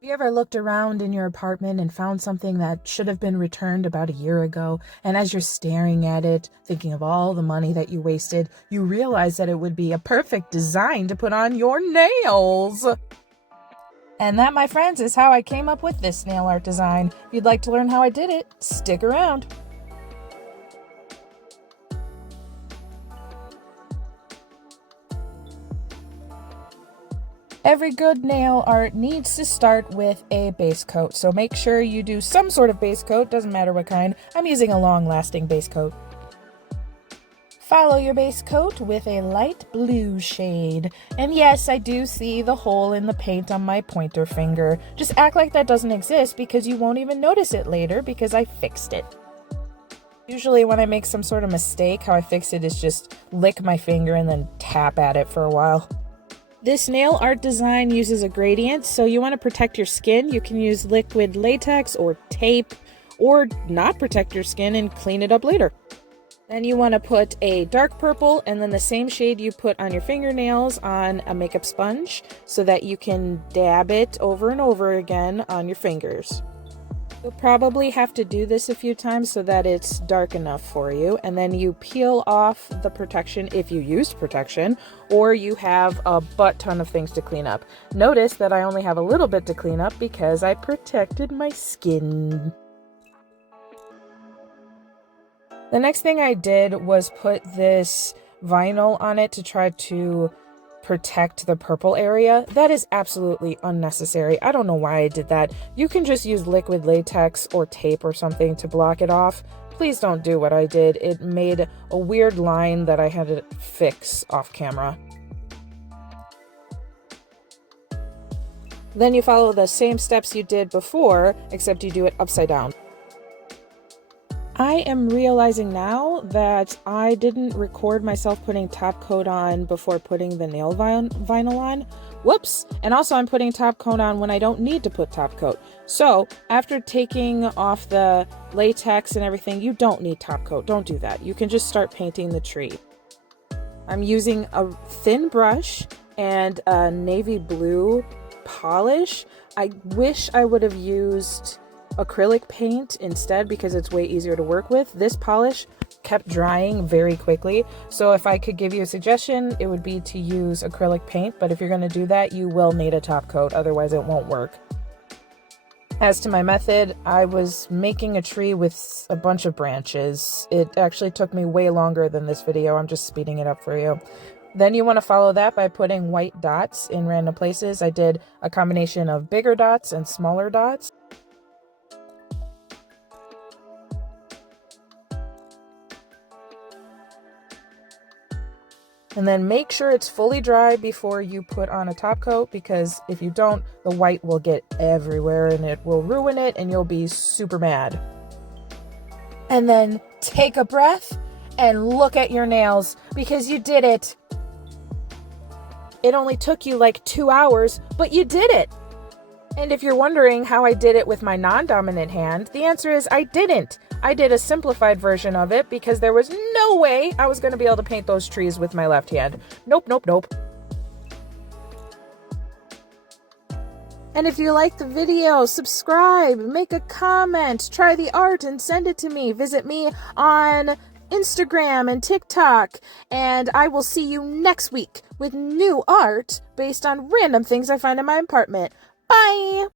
Have you ever looked around in your apartment and found something that should have been returned about a year ago, and as you're staring at it, thinking of all the money that you wasted, you realize that it would be a perfect design to put on your nails? And that, my friends, is how I came up with this nail art design. If you'd like to learn how I did it, stick around. Every good nail art needs to start with a base coat, so make sure you do some sort of base coat, doesn't matter what kind. I'm using a long-lasting base coat. Follow your base coat with a light blue shade. And yes, I do see the hole in the paint on my pointer finger. Just act like that doesn't exist because you won't even notice it later because I fixed it. Usually when I make some sort of mistake, how I fix it is just lick my finger and then tap at it for a while. This nail art design uses a gradient, so you want to protect your skin. You can use liquid latex or tape, or not protect your skin and clean it up later. Then you want to put a dark purple and then the same shade you put on your fingernails on a makeup sponge so that you can dab it over and over again on your fingers. You'll probably have to do this a few times so that it's dark enough for you, and then you peel off the protection if you used protection, or you have a butt ton of things to clean up. Notice that I only have a little bit to clean up because I protected my skin. The next thing I did was put this vinyl on it to try to protect the purple area. That is absolutely unnecessary. I don't know why I did that. You can just use liquid latex or tape or something to block it off. Please don't do what I did. It made a weird line that I had to fix off camera. Then you follow the same steps you did before, except you do it upside down. I am realizing now that I didn't record myself putting top coat on before putting the nail vinyl on. Whoops! And also I'm putting top coat on when I don't need to put top coat. So after taking off the latex and everything, you don't need top coat. Don't do that. You can just start painting the tree. I'm using a thin brush and a navy blue polish. I wish I would have used acrylic paint instead because it's way easier to work with. This polish kept drying very quickly, so if I could give you a suggestion, it would be to use acrylic paint, but if you're going to do that, you will need a top coat, otherwise it won't work. As to my method, I was making a tree with a bunch of branches. It actually took me way longer than this video. I'm just speeding it up for you. Then you want to follow that by putting white dots in random places. I did a combination of bigger dots and smaller dots. And then make sure it's fully dry before you put on a top coat, because if you don't, the white will get everywhere and it will ruin it and you'll be super mad. And then take a breath and look at your nails because you did it. It only took you like 2 hours, but you did it. And if you're wondering how I did it with my non-dominant hand, the answer is I didn't. I did a simplified version of it because there was no way I was going to be able to paint those trees with my left hand. Nope, nope, nope. And if you like the video, subscribe, make a comment, try the art and send it to me. Visit me on Instagram and TikTok, and I will see you next week with new art based on random things I find in my apartment. Bye!